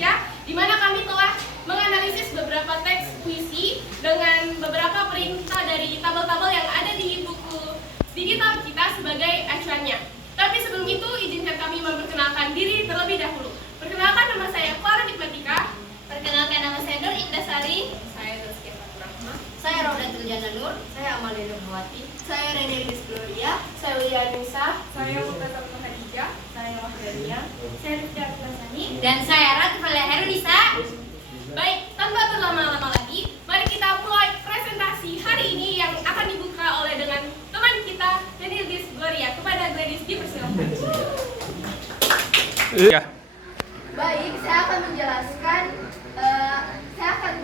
Indonesia, di mana kami telah menganalisis beberapa teks puisi dengan beberapa perintah dari tabel-tabel yang ada di buku digital kita sebagai acuannya. Tapi sebelum itu, izinkan kami memperkenalkan diri terlebih dahulu. Perkenalkan, nama saya Clara Hikmatika. Perkenalkan, nama saya Nur Indasari. Saya Rizky Fatur Rahma. Saya Raudatul Jana Nur. Saya Amalia Nurhawati. Saya Rene Lis Gloria. Saya Lia Nisa. Saya Mutazam Khadijah. Saya Wahdania. Saya Rifda Abdulsani. Dan saya Ratfalia Herunisa. Baik, tanpa berlama-lama lagi, mari kita mulai presentasi hari ini yang akan dibuka oleh dengan teman kita, Rene Lis Gloria. Kepada Gladys dipersilakan. Iya. Baik, saya akan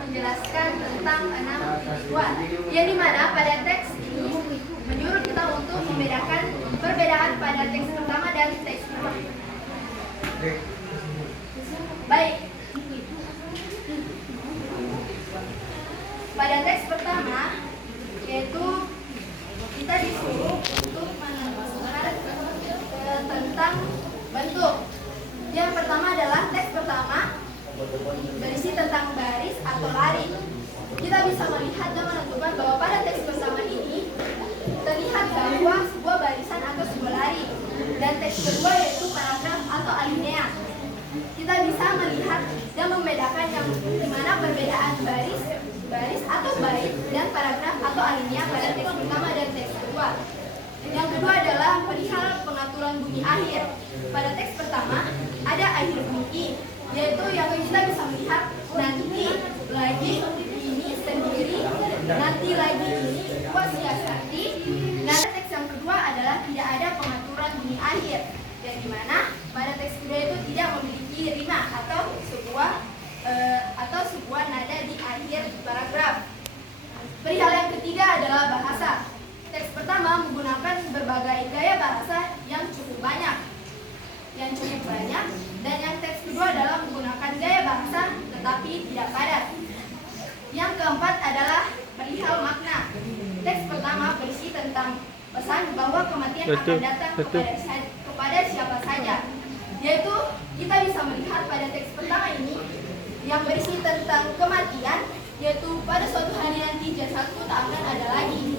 menjelaskan tentang 6 tujuan, yang dimana pada teks ini menyuruh kita untuk membedakan perbedaan pada teks pertama dan teks kedua. Baik, pada teks pertama yaitu kita disuruh untuk menentukan tentang bentuk. Yang pertama adalah teks pertama berisi tentang baris atau lari. Kita bisa melihat dan menentukan bahwa pada teks pertama ini terlihat bahwa sebuah barisan atau sebuah lari, dan teks kedua yaitu paragraf atau alinea. Kita bisa melihat dan membedakan yang dimana perbedaan baris atau bait dan paragraf atau alinea pada teks pertama dan teks kedua. Yang kedua adalah perihal pengaturan bunyi akhir. Pada teks pertama ada akhir bunyi, yaitu yang kita bisa melihat nanti lagi ini sendiri, nanti lagi ini wasiasati. Dan teks yang kedua adalah tidak ada pengaturan bunyi akhir, yang dimana pada teks kedua itu tidak memiliki rima atau sebuah nada di akhir paragraf. Perihal yang ketiga adalah bahasa. Teks pertama menggunakan berbagai gaya bahasa yang cukup banyak, dan yang teks kedua adalah menggunakan gaya bahasa tetapi tidak padat. Yang keempat adalah perihal makna. Teks pertama berisi tentang pesan bahwa kematian akan datang kepada siapa saja, yaitu kita bisa melihat pada teks pertama ini yang berisi tentang kematian, yaitu pada suatu hari nanti jasadku tak akan ada lagi.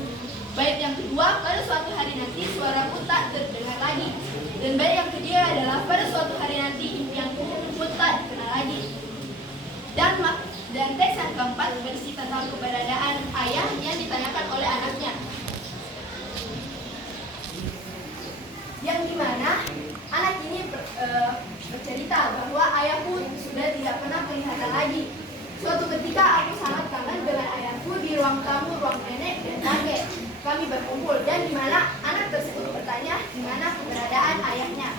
Bait yang kedua, pada suatu hari nanti suaraku tak terdengar lagi. Dan bait yang ketiga adalah pada suatu hari nanti impianku pun tak dikenal lagi. Dan teks yang keempat berisi tentang keberadaan ayah yang ditanyakan oleh anaknya, yang dimana anak ini bercerita bahwa ayahku sudah tidak pernah kelihatan lagi. Suatu ketika aku sangat kangen dengan ayahku di ruang tamu, ruang nenek dan kakek. Kami berkumpul, dan di mana anak tersebut bertanya di mana keberadaan ayahnya.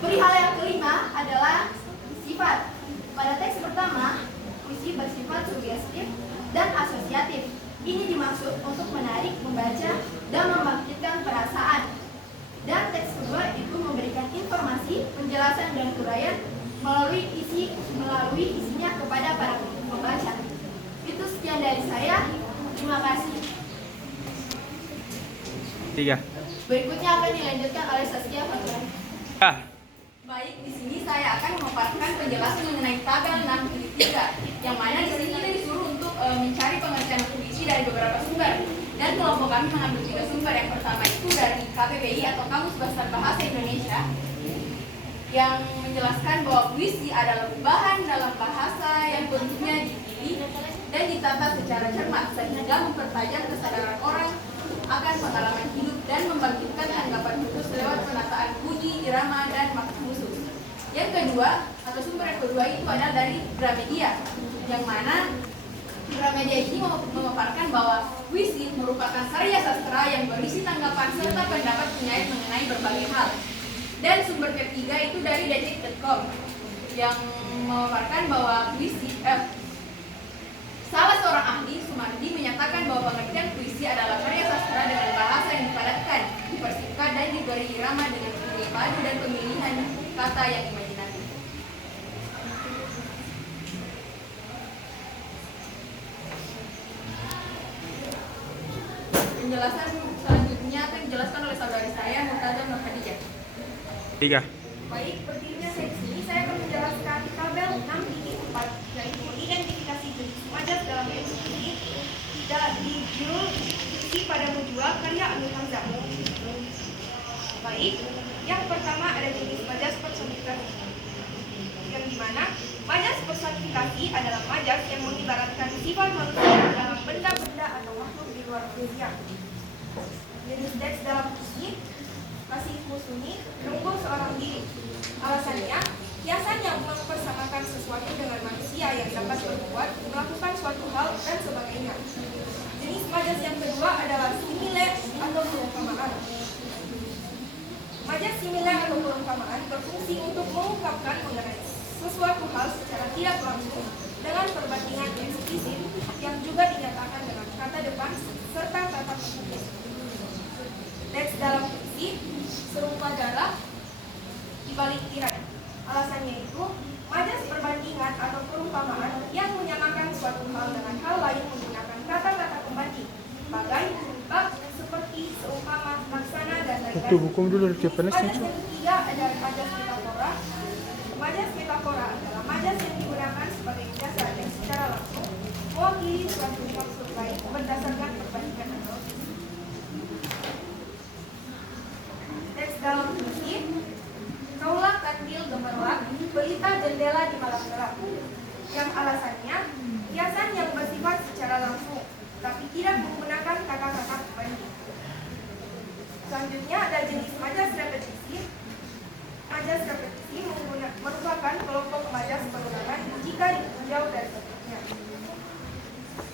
Perihal yang kelima adalah sifat. Pada teks pertama, puisi bersifat sugestif dan asosiatif. Ini dimaksud untuk menarik membaca dan membangkitkan perasaan. Dan teks kedua itu memberikan informasi, penjelasan dan uraian melalui isinya kepada para pembaca. Itu sekian dari saya. Terima kasih. 3. Berikutnya akan dilanjutkan oleh Saskia Fatur. Baik, di sini saya akan memaparkan penjelasan mengenai tabel 6.3, yang mana di sini kita disuruh untuk mencari pengertian puisi dari beberapa sumber. Dan kelompok kami mengambil 3 sumber. Yang pertama itu dari KBBI atau Kamus Besar Bahasa Indonesia, yang menjelaskan bahwa puisi adalah bahan dalam bahasa yang bentuknya dipilih dan ditata secara cermat sehingga mempertajam kesadaran orang akan pengalaman hidup dan membangkitkan anggapan khusus lewat penataan bunyi, irama, dan makna khusus. Yang kedua, atau sumber yang kedua itu adalah dari Gramedia, yang mana Gramedia ini memaparkan bahwa puisi merupakan karya sastra yang berisi tanggapan serta pendapat penyair mengenai berbagai hal. Dan sumber ketiga itu dari detik.com, yang memaparkan bahwa salah seorang ahli, Sumardi, menyatakan bahwa pengertian puisi adalah karya sastra dengan bahasa yang dipadatkan, dipersingkat dan diberi irama dengan bunyi padu dan pemilihan kata yang imajinatif. Penjelasan selanjutnya akan dijelaskan oleh saudari saya, Mutazam Khadijah. 3. Baik, berdirinya seksi ini saya akan menjelaskan tabel pada menjual karya Amir Hamzah. Baik, yang pertama ada jenis majas personifikasi, yang dimana majas personifikasi adalah majas yang mengibaratkan sifat manusia dalam benda-benda atau makhluk di luar manusia. Jenis teks dalam puisi, Kasihku Sunyi, Nunggu Seorang Diri. Alasannya, kiasan yang mempersamakan sesuatu dengan manusia yang dapat berbuat, melakukan suatu hal, dan sebagainya. Jenis majas yang kedua adalah simile atau perumpamaan. Majas simile atau perumpamaan berfungsi untuk mengungkapkan mengenai sesuatu hal secara tidak langsung dengan perbandingan eksplisit yang juga dinyatakan dengan kata depan serta kata penghubung. Teks dalam puisi serupa darah di balik tirai. Alasannya itu, majas perbandingan atau perumpamaan yang menyamakan suatu hal dengan hal lain menggunakan kata-kata pembanding, bagai, bab, seperti, seumpama, laksana, dan lain-lain. Hukum dulu Japanese Majas yang ketiga adalah majas metafora. Majas metafora adalah majas yang digunakan sebagai jasa yang secara langsung mewakili suatu maksud lain berdasarkan perbandingan analogis. Teks dalam puisi, Kaulah kandil gemerlap, pelita jendela di malam gelap. Yang alasannya, hiasan yang bersifat secara langsung, tapi tidak menggunakan kata-kata pembanding. Selanjutnya ada jenis majas repetisi. Majas repetisi merupakan kelompok majas perulangan jika ditinjau dari bentuknya.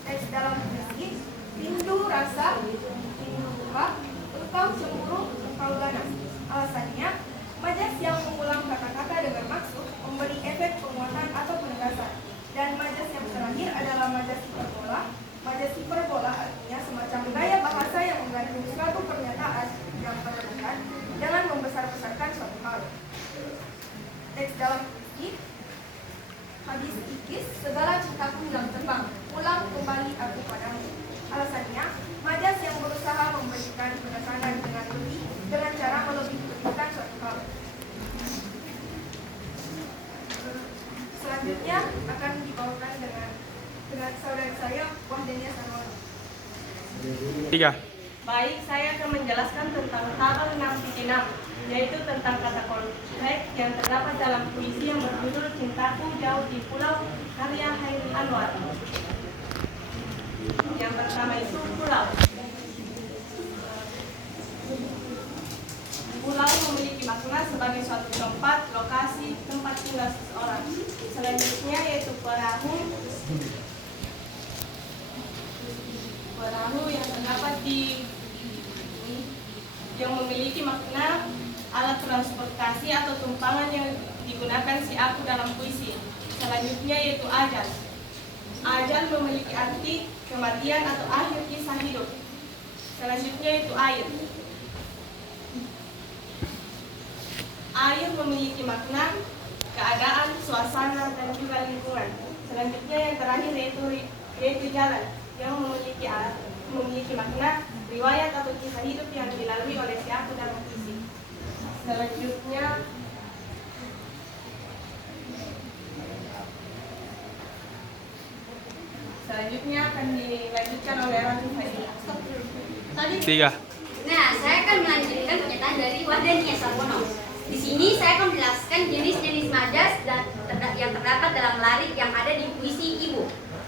Teks dalam puisi, rindu rasa, rindu lupa, engkau cemburu, engkau ganas. Alasannya, majas yang mengulang kata-kata dengan maksud memberi efek penguatan atau penegasan. Dan majas yang terakhir adalah majas hiperbola. Majas hiperbola artinya semacam gaya bahasa yang menggantung suatu pernyataan yang berlebihan dengan membesar-besarkan suatu hal. Teks dalam puisi, hadis ikis, segala cintaku hilang terbang, ulang kembali aku padamu. Alasannya, majas yang berusaha memberikan penekanan dengan cara melebih-lebihkan suatu hal. Selanjutnya akan dibawakan dengan saudara saya, Wahdania Sanwar. 3. Baik, saya akan menjelaskan tentang tabel 6.6, yaitu tentang kata konteks yang terdapat dalam puisi yang berjudul Cintaku Jauh di Pulau karya Hairil Anwar. Yang pertama itu pulau. Pulau memiliki makna sebagai suatu tempat, lokasi, tempat tinggal seseorang. Selanjutnya yaitu perahu. Perahu yang terdapat yang memiliki makna alat transportasi atau tumpangan yang digunakan si aku dalam puisi. Selanjutnya yaitu ajal. Ajal memiliki arti kematian atau akhir kisah hidup. Selanjutnya yaitu air. Air memiliki makna keadaan, suasana, dan juga lingkungan. Selanjutnya yang terakhir yaitu jalan yang memiliki makna riwayat atau kisah hidup yang dilalui oleh si aku dalam puisi. Selanjutnya akan dilanjutkan oleh Ratu Fadila. 3. Nah, saya akan melanjutkan pernyataan dari Wahdania Sarwono. Di sini saya akan menjelaskan jenis-jenis majas yang terdapat dalam larik yang ada di puisi Ibu.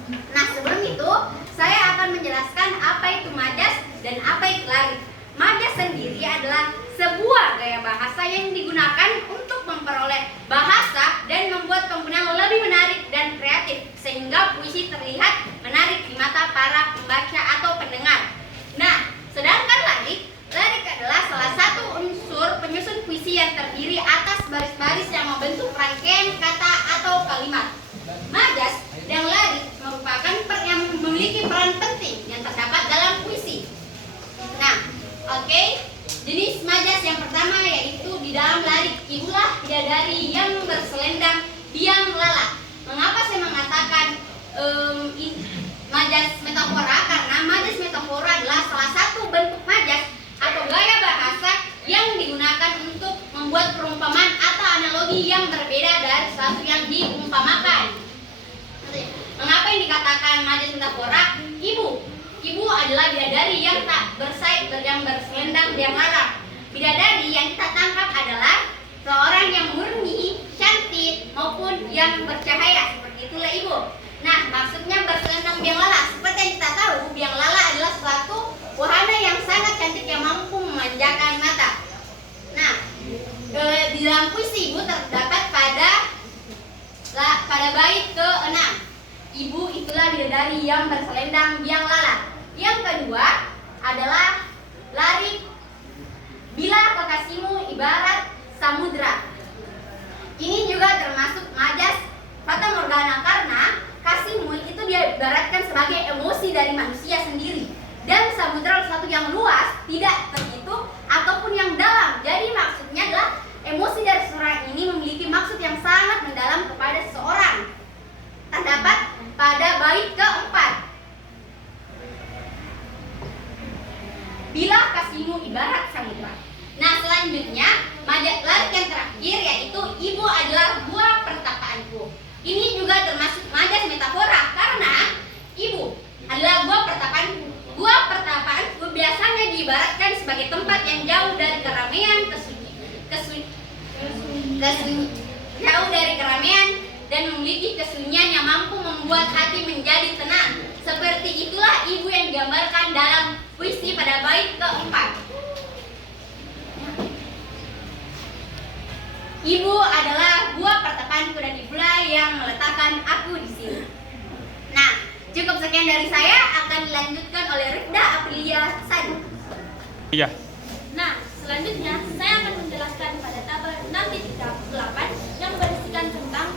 Nah, sebelum itu, saya akan menjelaskan apa itu majas dan apa itu larik. Majas sendiri adalah sebuah gaya bahasa yang digunakan untuk memperoleh bahasa dan membuat penggunaan lebih menarik dan kreatif, sehingga puisi terlihat menarik di mata para pembaca atau pendengar. Nah, sedangkan larik adalah salah satu unsur penyusun puisi yang terdiri atas baris-baris yang membentuk rangkaian kata atau kalimat. Majas dan larik merupakan yang memiliki peran penting yang terdapat dalam puisi. Nah, oke. Jenis majas yang pertama yaitu di dalam larik, Ibulah bidadari yang berselendang biang lala. Mengapa saya mengatakan majas metafora? Karena majas metafora adalah salah satu bentuk majas atau gaya bahasa yang digunakan untuk membuat perumpamaan atau analogi yang berbeda dari sesuatu yang diumpamakan. Mengapa yang dikatakan majas metafora? Ibu ibu adalah bidadari yang tak bersayap, yang berselendang, yang lalang. Bidadari yang kita tangkap adalah seorang yang murni, cantik, maupun yang bercahaya. Seperti itulah ibu. Nah, maksudnya berselendang biang lala. Seperti yang kita tahu, biang lala adalah suatu wahana yang sangat cantik yang mampu memanjakan mata. Nah, di dalam puisi ibu terdapat pada bait ke-6. Ibu itulah bidadari yang berselendang biang lala. Yang kedua adalah lari bila kekasihmu ibarat samudra. Ini juga termasuk majas fata morgana karena kasihmu itu diibaratkan sebagai emosi dari manusia sendiri. Dan samudra sesuatu yang luas, tidak terhitung ataupun yang dalam. Jadi maksudnya adalah emosi dari seseorang ini memiliki maksud yang sangat mendalam kepada seseorang. Terdapat pada bait ke-4. Bila kasihmu ibarat samudra. Nah, selanjutnya lari yang terakhir yaitu ibu adalah buah pertapaanku. Ini juga termasuk majas metafora karena ibu adalah buah pertapaanku. Buah pertapaanku biasanya diibaratkan sebagai tempat yang jauh dari keramaian, jauh dari keramaian dan memiliki kesunyian yang mampu membuat hati menjadi tenang. Seperti itulah ibu yang digambarkan dalam puisi pada bait ke-4. Ibu adalah buah pertapaanku dan ibulah yang meletakkan aku di sini. Nah, cukup sekian dari saya, akan dilanjutkan oleh Rifda Aprilia Sani. Iya. Nah, selanjutnya saya akan menjelaskan pada tabel 6.8 yang berisikan tentang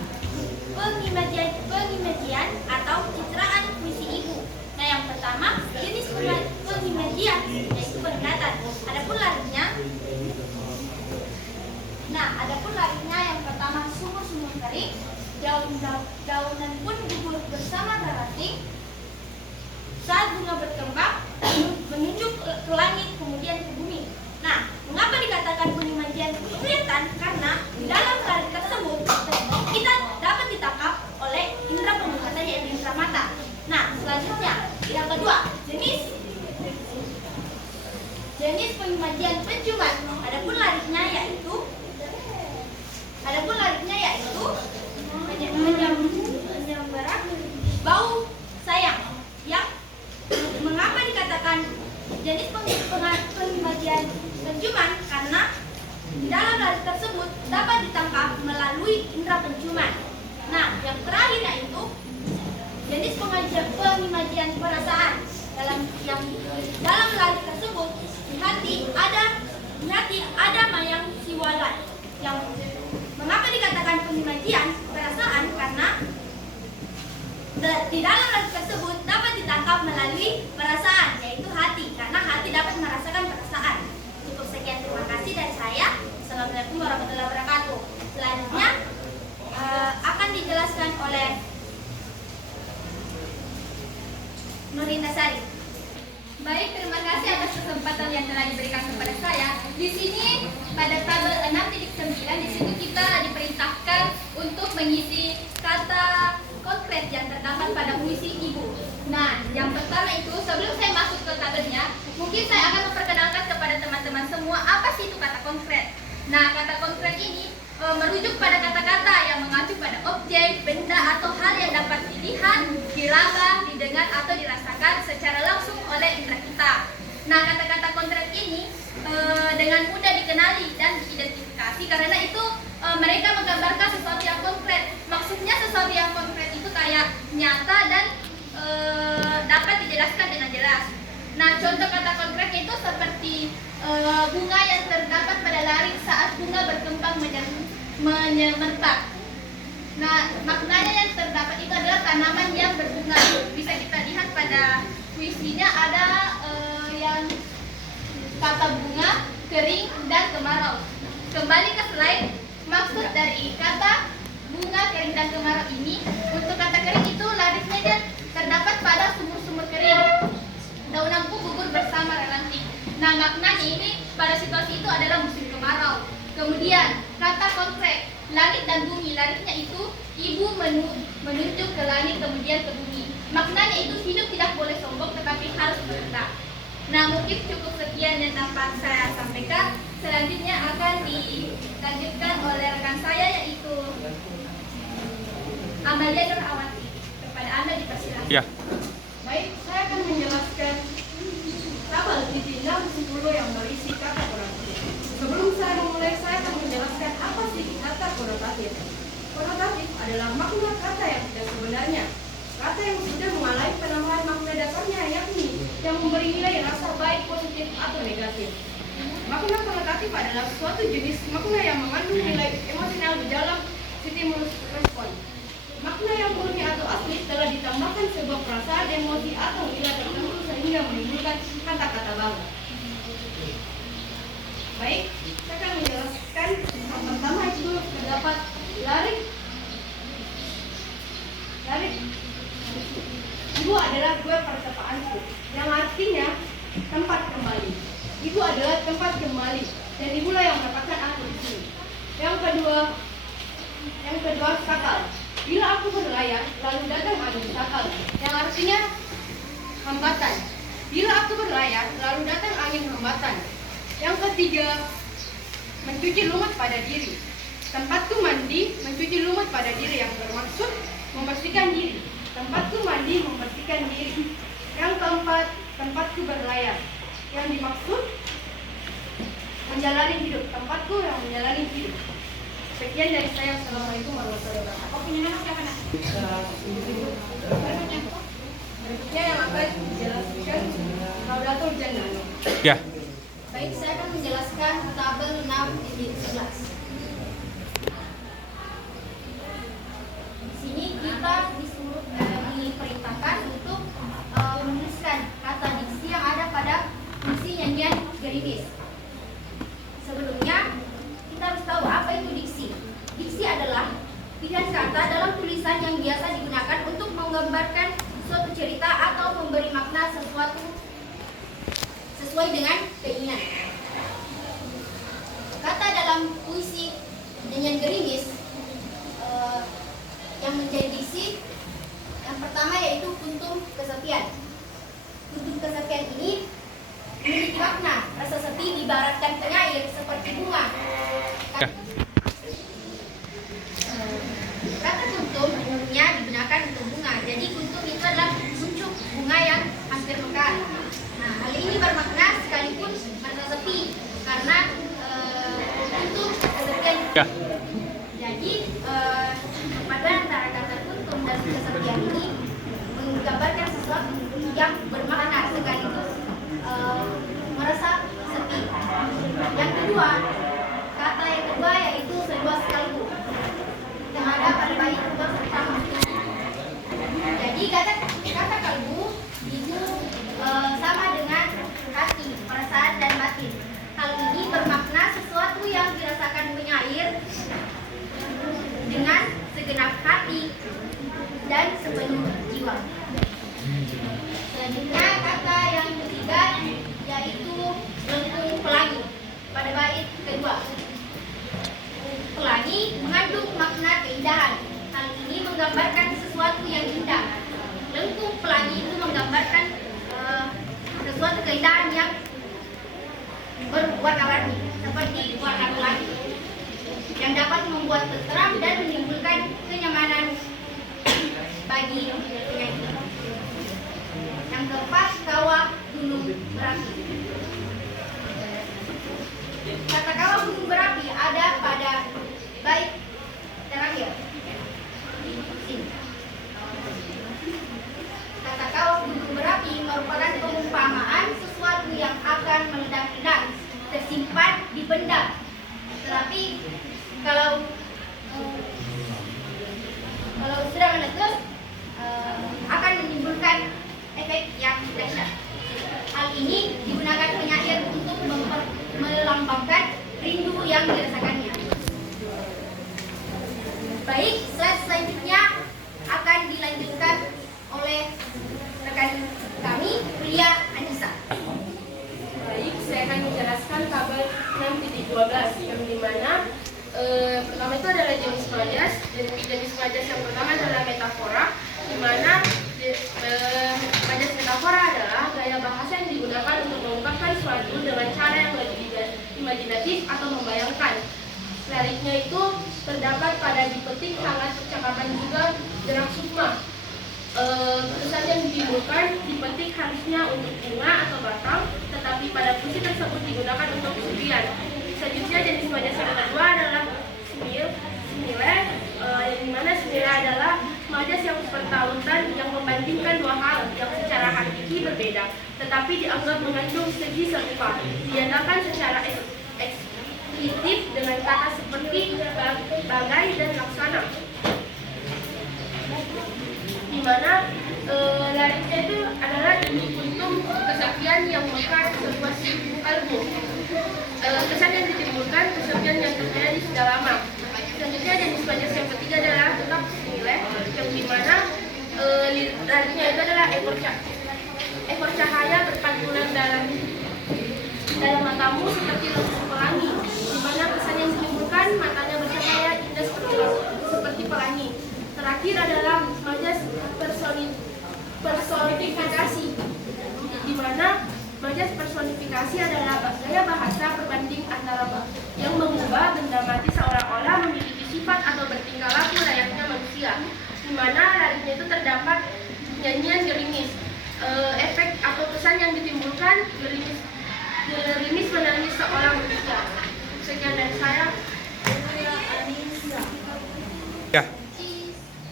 pengimajian atau citraan puisi ibu. Nah, yang pertama jenis pengimajian yaitu peningkatan. Adapun larinya yang pertama sumur-sumur kering, daunan pun gugur bersama ranting. Saat bunga berkembang menunjuk ke langit kemudian ke bumi. Nah, mengapa dikatakan pengimajian kelihatan? Karena di dalam lari tersebut kita dapat ditangkap oleh indera penglihatan yaitu indera mata. Nah, selanjutnya yang kedua jenis pengimajian penciuman. Adapun larinya yaitu menyambaran bau sayang. Yang mengapa dikatakan jenis pengimajian penciuman? Karena di dalam lari tersebut dapat ditangkap melalui indera penciuman. Nah, yang terakhir yaitu jenis pengimajian perasaan. Dalam lari tersebut di hati ada mayang siwalan. Yang mengapa dikatakan pengimajian perasaan? Karena di dalam lari tersebut dapat ditangkap melalui perasaan, yaitu hati, karena hati dapat merasakan perasaan. Cukup sekian, terima kasih dari saya. Assalamualaikum warahmatullahi wabarakatuh. Selanjutnya akan dijelaskan oleh Nurintasari. Baik, terima kasih atas kesempatan yang telah diberikan kepada saya. Di sini pada tabel 6.9 di situ kita diperintahkan untuk mengisi kata konkret yang terdapat pada puisi ibu. Nah, yang pertama itu sebelum saya masuk ke tabelnya, mungkin saya akan memperkenalkan kepada teman-teman semua apa sih itu kata konkret. Nah, kata konkret ini merujuk pada kata-kata yang mengacu pada objek, benda atau hal yang dapat dilihat, diraba, didengar atau dirasakan secara langsung oleh indera kita. Nah, kata-kata konkret ini dengan mudah dikenali dan diidentifikasi karena itu mereka menggambarkan sesuatu yang konkret. Maksudnya sesuatu yang konkret itu kayak nyata dan dapat dijelaskan dengan jelas. Nah, contoh kata konkretnya itu seperti bunga yang terdapat pada laring saat bunga berkembang menyemerbak. Nah, maknanya yang terdapat itu adalah tanaman yang berbunga. Bisa kita lihat pada puisinya ada yang kata bunga, kering, dan kemarau. Kembali ke slide, maksud dari kata bunga, kering, dan kemarau ini, untuk kata kering itu larisnya dia terdapat pada sumur-sumur kering. Daunan pun gugur bersama ranting. Nah, maknanya ini pada situasi itu adalah musim kemarau. Kemudian kata konkret, langit dan bumi. Larisnya itu ibu menunjuk ke langit kemudian ke bumi. Maknanya itu hidup tidak boleh sombong tetapi harus berendah. Nah, mungkin cukup sekian yang dapat saya sampaikan. Selanjutnya akan dilanjutkan oleh rekan saya yaitu Amalia Nurhawati. Kepada Anda dipersilakan. Ya. Baik, saya akan menjelaskan tabel titik 610 yang berisi kata konotatif. Sebelum saya memulai, saya akan menjelaskan apa sih kata konotatif. Konotatif adalah makna kata yang tidak sebenarnya. Kata yang sudah mengalami penambahan makna dasarnya, yakni yang memberi nilai rasa baik, positif, atau negatif. Makna konotatif adalah suatu jenis makna yang mengandung nilai emosional di dalam stimulus respon. Makna yang murni atau asli telah ditambahkan sebuah perasaan, emosi, atau nilai tertentu sehingga menimbulkan kata-kata baru. Baik, saya akan menjelaskan yang pertama itu terdapat larik. Ibu adalah gue percapaanku, yang artinya tempat kembali. Ibu adalah tempat kembali, dan ibulah yang mendapatkan aku di sini. Yang kedua sakal. Bila aku berlayar, lalu datang angin sakal, yang artinya hambatan. Bila aku berlayar, lalu datang angin hambatan. Yang ketiga, mencuci lumut pada diri. Tempatku mandi, mencuci lumut pada diri, yang bermaksud membersihkan diri. Tempatku mandi, membersihkan diri. Yang keempat, tempatku berlayar, yang dimaksud menjalani hidup. Tempatku yang menjalani hidup. Sekian dari saya. Assalamualaikum warahmatullahi wabarakatuh. Berikutnya yang akan dijelaskan Laudatur Jannah. Ya. Baik, saya akan menjelaskan tabel 6.11. Di sini kita diperintahkan untuk menuliskan kata diksi yang ada pada diksi nyanyian gerimis. Sebelumnya, kita harus tahu apa itu diksi. Diksi adalah pilihan kata dalam tulisan yang biasa digunakan untuk menggambarkan suatu cerita atau memberi makna sesuatu sesuai dengan keinginan. Kata dalam puisi nyanyian gerimis yang menjadi diksi yang pertama yaitu kuntum kesepian. Kuntum kesepian ini memiliki makna rasa sepi diibaratkan penyair seperti bunga. Kata kuntum umumnya digunakan untuk bunga. Jadi kuntum itu adalah pucuk bunga yang hampir mekar. Nah, hal ini bermakna sekalipun merasa sepi karena kuntum kesepian. Jadi paduan antara kata kuntum dan kesepian ini menggambarkan sesuatu yang bermakna sekaligus merasa sepi. Yang kedua, kata yang kedua yaitu seluas kalbu yang ada pada bait pertama. Jadi kata kalbu itu sama dengan hati, perasaan dan batin. Hal ini bermakna sesuatu yang dirasakan penyair dengan segenap hati dan sepenuh jiwa. Selanjutnya kata yang ketiga yaitu lengkung pelangi pada bait kedua. Pelangi mengandung makna keindahan. Hal ini menggambarkan sesuatu yang indah. Lengkung pelangi itu menggambarkan sesuatu keindahan yang berwarna-warni seperti warna pelangi yang dapat membuat terang dan menimbulkan kenyamanan bagi penyanyi. Yang keempat, kawah gunung berapi. Kata kawah gunung berapi ada pada bait terakhir. Kata kawah gunung berapi merupakan perumpamaan sesuatu yang akan meledak-ledak, tersimpan di benda. Tetapi kalau sudah meletus akan menimbulkan efek yang dahsyat. Hal ini digunakan penyair untuk melambangkan rindu yang dirasakannya. Baik, slide selanjutnya akan dilanjutkan oleh rekan kami, Pria Anissa. Baik, saya akan menjelaskan tabel 6.12 yang dimana pertama itu adalah jenis majas. Jenis majas yang pertama adalah metafora, di mana Majas metafora adalah gaya bahasa yang digunakan untuk mengungkapkan sesuatu dengan cara yang lebih imajinatif atau membayangkan. Liriknya itu terdapat pada dipetik, hangat, percakapan juga gerak sukma. Kesan yang ditimbulkan dipetik harusnya untuk bunga atau batang, tetapi pada puisi tersebut digunakan untuk kesucian. Selanjutnya jenis majas yang kedua adalah simile, yang dimana simile adalah majas yang bertautan yang membandingkan dua hal yang secara hakiki berbeda, tetapi dianggap mengandung segi serupa. Dinyatakan secara eksplisit dengan kata seperti bagai dan laksana. Di mana liriknya itu adalah demi kuntum kesaksian yang mekar sebuah kalbu. Kesan yang ditimbulkan kesaksian yang terjadi sudah lama. Selanjutnya jenis majas yang ketiga adalah tetap simile, yang dimana liriknya itu adalah ekor cahaya berpantulan dalam matamu seperti lampu pelangi, di mana kesan yang ditimbulkan matanya bercahaya indah seperti pelangi. Terakhir adalah majas personifikasi, di mana majas personifikasi adalah gaya bahasa perbanding antara yang mengubah benda mati seolah-olah memiliki sifat atau bertingkah laku layaknya manusia, di mana liriknya itu terdapat nyanyian gerimis. Efek atau kesan yang ditimbulkan gerimis menangis seorang manusia. Sekian dari saya. Ya.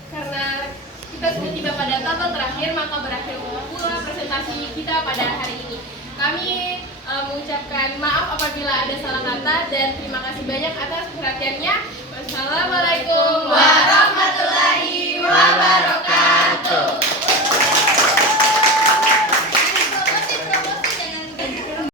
Karena kita sudah tiba pada tabel terakhir, maka berakhir pula presentasi kita pada hari ini. Kami mengucapkan maaf apabila ada salah kata dan terima kasih banyak atas perhatiannya. Wassalamualaikum warahmatullahi wabarakatuh.